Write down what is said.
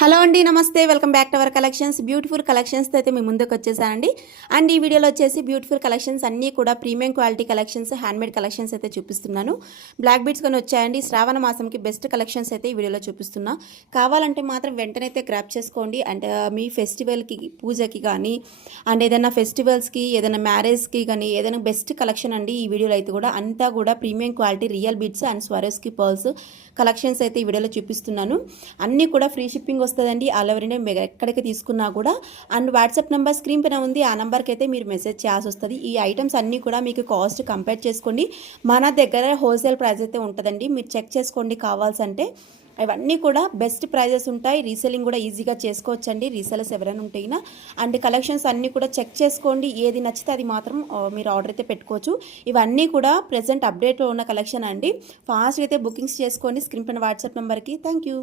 Hello అండి, నమస్తే. Welcome back to our collections. Beautiful కలెక్షన్స్తో అయితే మీ ముందుకు వచ్చేసానండి. అండ్ ఈ వీడియోలో వచ్చేసి బ్యూటిఫుల్ కలెక్షన్స్ అన్నీ కూడా premium quality collections, handmade collections అయితే చూపిస్తున్నాను. బ్లాక్ బీడ్స్ కొని వచ్చాయండి. శ్రావణ మాసంకి బెస్ట్ కలెక్షన్స్ అయితే ఈ వీడియోలో చూపిస్తున్నా. కావాలంటే మాత్రం వెంటనే అయితే గ్రాప్ చేసుకోండి. అండ్ మీ ఫెస్టివల్కి, పూజకి కానీ, అండ్ ఏదైనా ఫెస్టివల్స్కి, ఏదైనా మ్యారేజ్కి కానీ ఏదైనా బెస్ట్ కలెక్షన్ అండి ఈ వీడియోలో అయితే కూడా. అంతా కూడా premium quality real beads and Swarovski pearls collections అయితే ఈ వీడియోలో చూపిస్తున్నాను. అన్నీ కూడా ఫ్రీ షిప్పింగ్ వస్తుందండి. ఆల్ ఓవర్ ఇండియా మీరు ఎక్కడికి తీసుకున్నా కూడా. అండ్ వాట్సాప్ నెంబర్ స్క్రీన్ పైన ఉంది, ఆ నెంబర్కి అయితే మీరు మెసేజ్ చేయాల్సి వస్తుంది. ఈ ఐటమ్స్ అన్నీ కూడా మీకు కాస్ట్ కంపేర్ చేసుకోండి. మన దగ్గర హోల్సేల్ ప్రైస్ అయితే ఉంటుందండి, మీరు చెక్ చేసుకోండి కావాల్సంటే. ఇవన్నీ కూడా బెస్ట్ ప్రైజెస్ ఉంటాయి. రీసెల్లింగ్ కూడా ఈజీగా చేసుకోవచ్చండి, రీసెలర్స్ ఎవరైనా ఉంటేనా. అండ్ కలెక్షన్స్ అన్నీ కూడా చెక్ చేసుకోండి. ఏది నచ్చితే అది మాత్రం మీరు ఆర్డర్ అయితే పెట్టుకోవచ్చు. ఇవన్నీ కూడా ప్రెజెంట్ అప్డేట్లో ఉన్న కలెక్షన్ అండి. ఫాస్ట్గా అయితే బుకింగ్స్ చేసుకోండి స్క్రీన్ పైన వాట్సాప్ నెంబర్కి. Thank you.